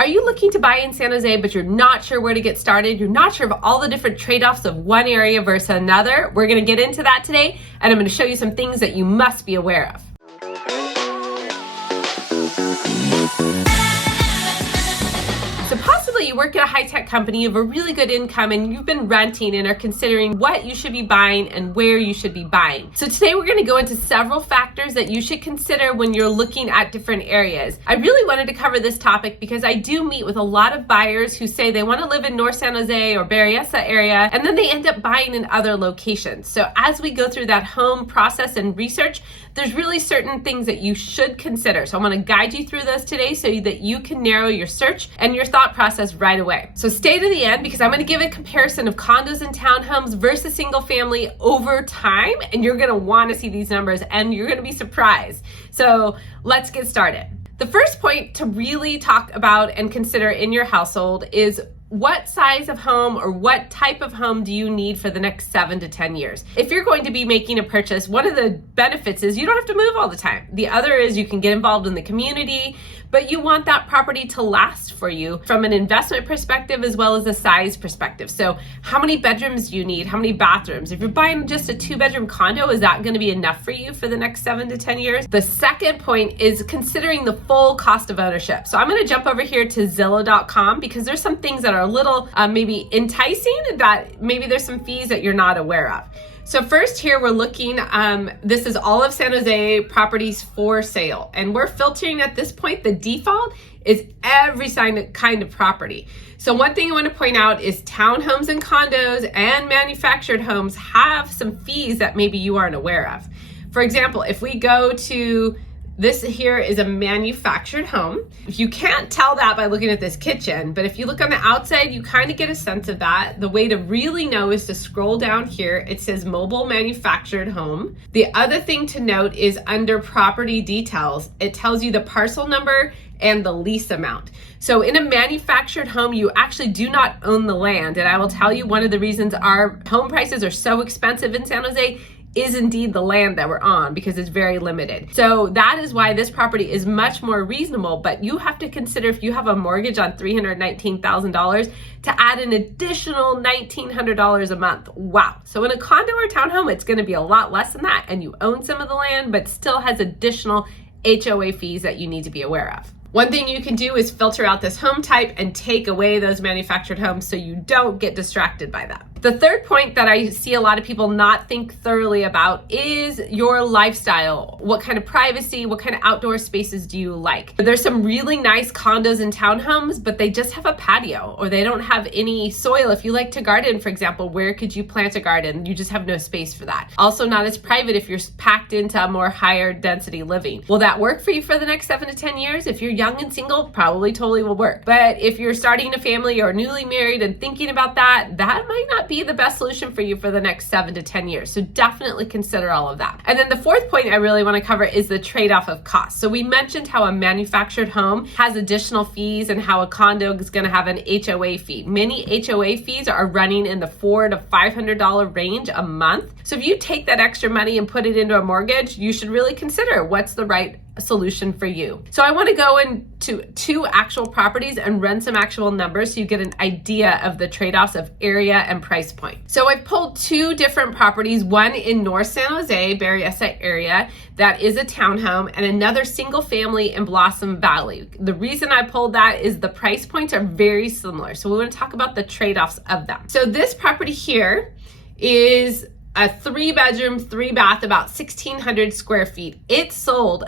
Are you looking to buy in San Jose, but you're not sure where to get started? You're not sure of all the different trade-offs of one area versus another? We're gonna get into that today, and I'm gonna show you some things that you must be aware of. So possibly you work at a high-tech company, you have a really good income, and you've been renting and are considering what you should be buying and where you should be buying. So today we're gonna go into several factors that you should consider when you're looking at different areas. I really wanted to cover this topic because I do meet with a lot of buyers who say they wanna live in North San Jose or Berryessa area, and then they end up buying in other locations. So as we go through that home process and research, there's really certain things that you should consider. So I'm gonna guide you through those today so that you can narrow your search and your thought process right away. So stay to the end because I'm gonna give a comparison of condos and townhomes versus single family over time, and you're gonna wanna see these numbers and you're gonna be surprised. So let's get started. The first point to really talk about and consider in your household is what size of home or what type of home do you need for the next 7 to 10 years? If you're going to be making a purchase, one of the benefits is you don't have to move all the time. The other is you can get involved in the community, but you want that property to last for you from an investment perspective as well as a size perspective. So how many bedrooms do you need? How many bathrooms? If you're buying just a 2-bedroom condo, is that gonna be enough for you for the next 7 to 10 years? The second point is considering the full cost of ownership. So I'm gonna jump over here to Zillow.com because there's some things that are a little maybe enticing, that maybe there's some fees that you're not aware of. So first here we're looking, this is all of San Jose properties for sale. And we're filtering at this point, the default is every kind of property. So one thing I want to point out is townhomes and condos and manufactured homes have some fees that maybe you aren't aware of. For example, if we go to this here is a manufactured home. You can't tell that by looking at this kitchen, but if you look on the outside, you kind of get a sense of that. The way to really know is to scroll down here. It says mobile manufactured home. The other thing to note is under property details, it tells you the parcel number and the lease amount. So in a manufactured home, you actually do not own the land. And I will tell you one of the reasons our home prices are so expensive in San Jose is indeed the land that we're on because it's very limited. So that is why this property is much more reasonable, but you have to consider if you have a mortgage on $319,000 to add an additional $1,900 a month. Wow. So in a condo or townhome, it's gonna be a lot less than that, and you own some of the land, but still has additional HOA fees that you need to be aware of. One thing you can do is filter out this home type and take away those manufactured homes so you don't get distracted by that. The third point that I see a lot of people not think thoroughly about is your lifestyle. What kind of privacy, what kind of outdoor spaces do you like? There's some really nice condos and townhomes, but they just have a patio or they don't have any soil. If you like to garden, for example, where could you plant a garden? You just have no space for that. Also not as private if you're packed into a more higher density living. Will that work for you for the next 7 to 10 years? If you're young and single, probably totally will work. But if you're starting a family or newly married and thinking about that, that might not be the best solution for you for the next 7 to 10 years. So definitely consider all of that. And then the fourth point I really want to cover is the trade-off of cost. So we mentioned how a manufactured home has additional fees and how a condo is going to have an HOA fee. Many HOA fees are running in the $400 to $500 range a month. So if you take that extra money and put it into a mortgage, you should really consider what's the right solution for you. So I want to go into 2 actual properties and run some actual numbers so you get an idea of the trade-offs of area and price point. So I've pulled 2 different properties, one in North San Jose, Berryessa area, that is a townhome, and another single family in Blossom Valley. The reason I pulled that is the price points are very similar. So we want to talk about the trade-offs of them. So this property here is a 3-bedroom, 3-bath, about 1,600 square feet. It sold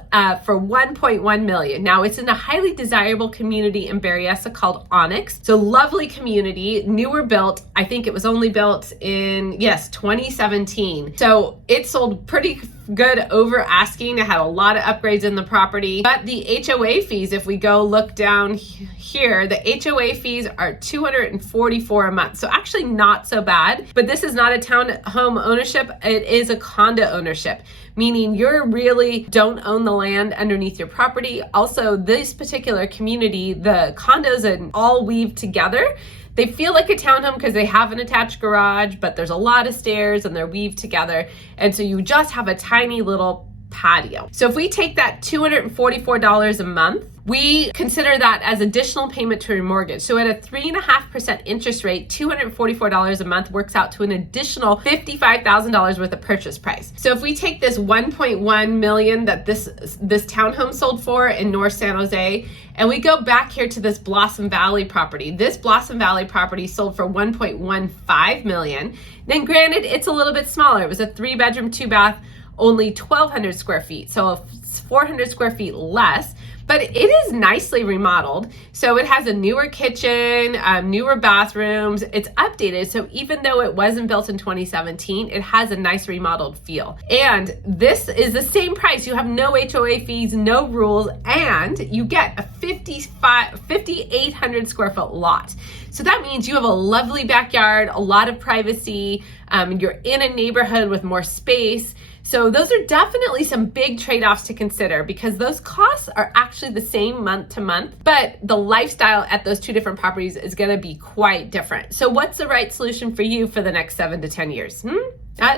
for $1.1 million. Now it's in a highly desirable community in Berryessa called Onyx. So lovely community, newer built. I think it was only built in, 2017. So it sold pretty good over asking. It had a lot of upgrades in the property, but the HOA fees, if we go look down here, the HOA fees are $244 a month. So actually not so bad, but this is not a townhome ownership. It is a condo ownership, meaning you really don't own the land underneath your property. Also, this particular community, the condos and all weave together. They feel like a townhome because they have an attached garage, but there's a lot of stairs and they're weaved together. And so you just have a tiny little patio. So if we take that $244 a month, we consider that as additional payment to your mortgage. So at a 3.5% interest rate, $244 a month works out to an additional $55,000 worth of purchase price. So if we take this $1.1 million that this townhome sold for in North San Jose, and we go back here to this Blossom Valley property, this Blossom Valley property sold for $1.15 million. Then granted, it's a little bit smaller. It was a 3-bedroom, 2-bath, only 1,200 square feet. So 400 square feet less. But it is nicely remodeled. So it has a newer kitchen, newer bathrooms. It's updated. So even though it wasn't built in 2017, it has a nice remodeled feel. And this is the same price. You have no HOA fees, no rules, and you get a 5,800 square foot lot. So that means you have a lovely backyard, a lot of privacy. You're in a neighborhood with more space. So those are definitely some big trade-offs to consider because those costs are actually the same month to month, but the lifestyle at those two different properties is going to be quite different. So what's the right solution for you for the next 7 to 10 years?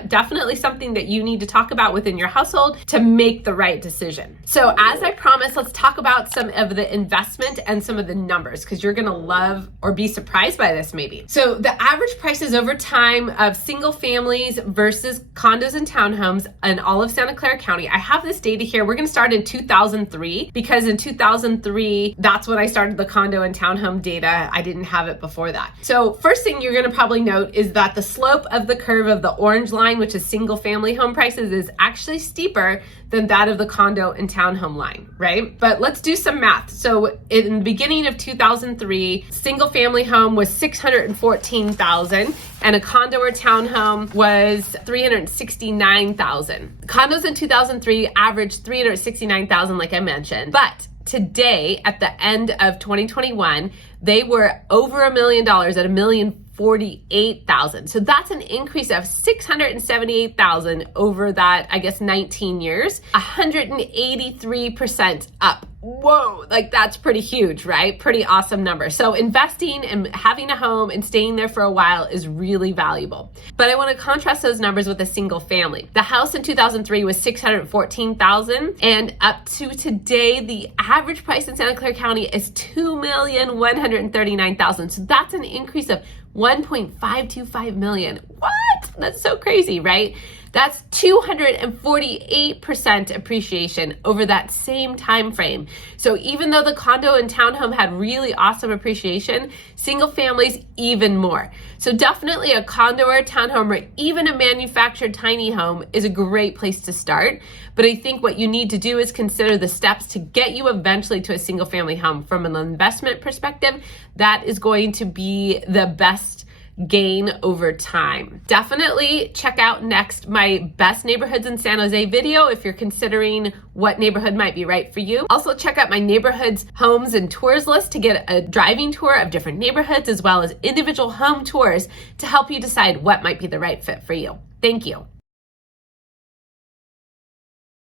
Definitely something that you need to talk about within your household to make the right decision. So as I promised, let's talk about some of the investment and some of the numbers because you're going to love or be surprised by this maybe. So the average prices over time of single families versus condos and townhomes in all of Santa Clara County. I have this data here. We're going to start in 2003 because in 2003, that's when I started the condo and townhome data. I didn't have it before that. So first thing you're going to probably note is that the slope of the curve of the orange line, which is single family home prices, is actually steeper than that of the condo and townhome line, right? But let's do some math. So in the beginning of 2003, single family home was $614,000 and a condo or townhome was $369,000. Condos in 2003 averaged $369,000 like I mentioned, but today at the end of 2021, they were over $1 million at $1,048,000. So that's an increase of $678,000 over that, I guess, 19 years, 183% up. Whoa, like that's pretty huge, right? Pretty awesome number. So investing and having a home and staying there for a while is really valuable. But I want to contrast those numbers with a single family. The house in 2003 was $614,000 and up to today, the average price in Santa Clara County is $2,139,000. So that's an increase of $1.525 million. What? That's so crazy, right? That's 248% appreciation over that same time frame. So even though the condo and townhome had really awesome appreciation, single families even more. So definitely a condo or a townhome or even a manufactured tiny home is a great place to start. But I think what you need to do is consider the steps to get you eventually to a single family home. From an investment perspective, that is going to be the best gain over time. Definitely check out next my best neighborhoods in San Jose video if you're considering what neighborhood might be right for you. Also check out my neighborhoods, homes, and tours list to get a driving tour of different neighborhoods as well as individual home tours to help you decide what might be the right fit for you. Thank you.